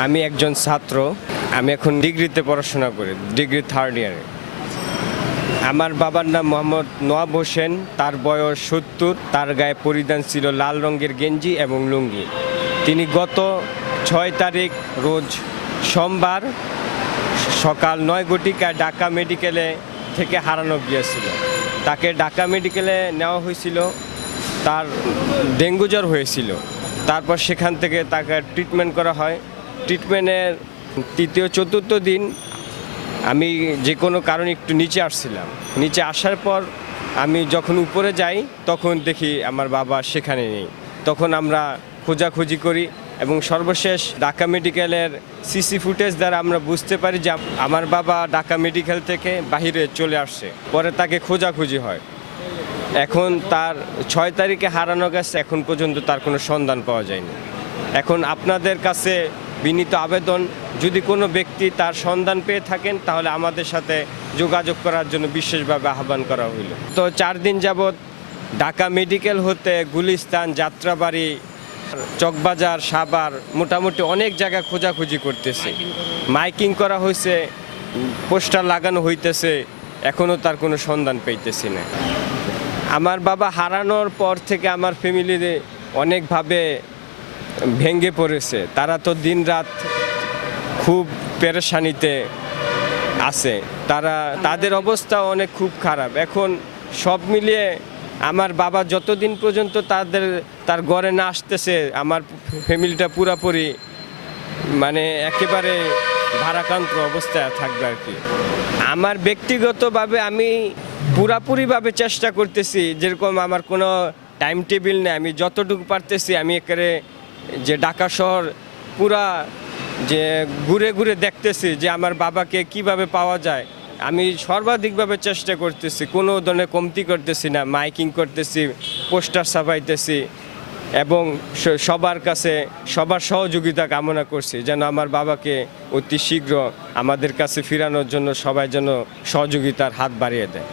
আমি একজন ছাত্র। আমি এখন ডিগ্রিতে পড়াশোনা করি, ডিগ্রি থার্ড ইয়ারে। আমার বাবার নাম মোহাম্মদ নওয়াব হোসেন। তার বয়স ৭০। তার গায়ে পরিধান ছিল লাল রঙের গেঞ্জি এবং লুঙ্গি। তিনি গত ৬ তারিখ রোজ সোমবার সকাল ৯ ঘটিকায় ঢাকা মেডিকেলে থেকে হারানো গিয়েছিল। তাকে ঢাকা মেডিকেলে নেওয়া হয়েছিল, তার ডেঙ্গু জ্বর হয়েছিল। তারপর সেখান থেকে তাকে ট্রিটমেন্ট করা হয়। ট্রিটমেন্টের তৃতীয় চতুর্থ দিন আমি যে কোনো কারণে একটু নিচে আসছিলাম। নিচে আসার পর আমি যখন উপরে যাই তখন দেখি আমার বাবা সেখানে নেই। তখন আমরা খোঁজাখুঁজি করি এবং সর্বশেষ ঢাকা মেডিকেলের সিসি ফুটেজ দ্বারা আমরা বুঝতে পারি যে আমার বাবা ঢাকা মেডিকেল থেকে বাহিরে চলে আসছে। পরে তাকে খোঁজাখুঁজি হয়। এখন তার ৬ তারিখে হারানো গেছে, এখন পর্যন্ত তার কোনো সন্ধান পাওয়া যায়নি। এখন আপনাদের কাছে বিনীত আবেদন, যদি কোনো ব্যক্তি তার সন্ধান পেয়ে থাকেন তাহলে আমাদের সাথে যোগাযোগ করার জন্য বিশেষভাবে আহ্বান করা হইল। তো ৪ দিন যাবৎ ঢাকা মেডিকেল হতে গুলিস্তান, যাত্রাবাড়ি, চকবাজার, সাভার, মোটামুটি অনেক জায়গায় খোঁজাখুঁজি করতেছে। মাইকিং করা হয়েছে, পোস্টার লাগানো হইতেছে, এখনও তার কোনো সন্ধান পাইতেছি না। আমার বাবা হারানোর পর থেকে আমার ফ্যামিলিতে অনেকভাবে ভেঙে পড়েছে। তারা তো দিনরাত খুব পেরেশানিতে আছে। তাদের অবস্থা অনেক খুব খারাপ। এখন সব মিলিয়ে আমার বাবা যতদিন পর্যন্ত তার ঘরে না আসতেছে, আমার ফ্যামিলিটা পুরাপুরি মানে একেবারে ভারাক্রান্ত অবস্থায় থাকবে আর কি। আমার ব্যক্তিগতভাবে আমি পুরাপুরিভাবে চেষ্টা করতেছি, যেরকম আমার কোনো টাইম টেবিল নেই। আমি যতটুকু পারতেছি আমি একেবারে যে ঢাকা শহর পুরা যে ঘুরে ঘুরে দেখতেছি যে আমার বাবাকে কিভাবে পাওয়া যায়। আমি সর্বাধিকভাবে চেষ্টা করতেছি, কোনো ধরনের কমতি করতেছি না। মাইকিং করতেছি, পোস্টার ছাপাইতেছি এবং সবার কাছে সবার সহযোগিতা কামনা করছি যেন আমার বাবাকে অতি শীঘ্র আমাদের কাছে ফেরানোর জন্য সবাই যেন সহযোগিতার হাত বাড়িয়ে দেয়।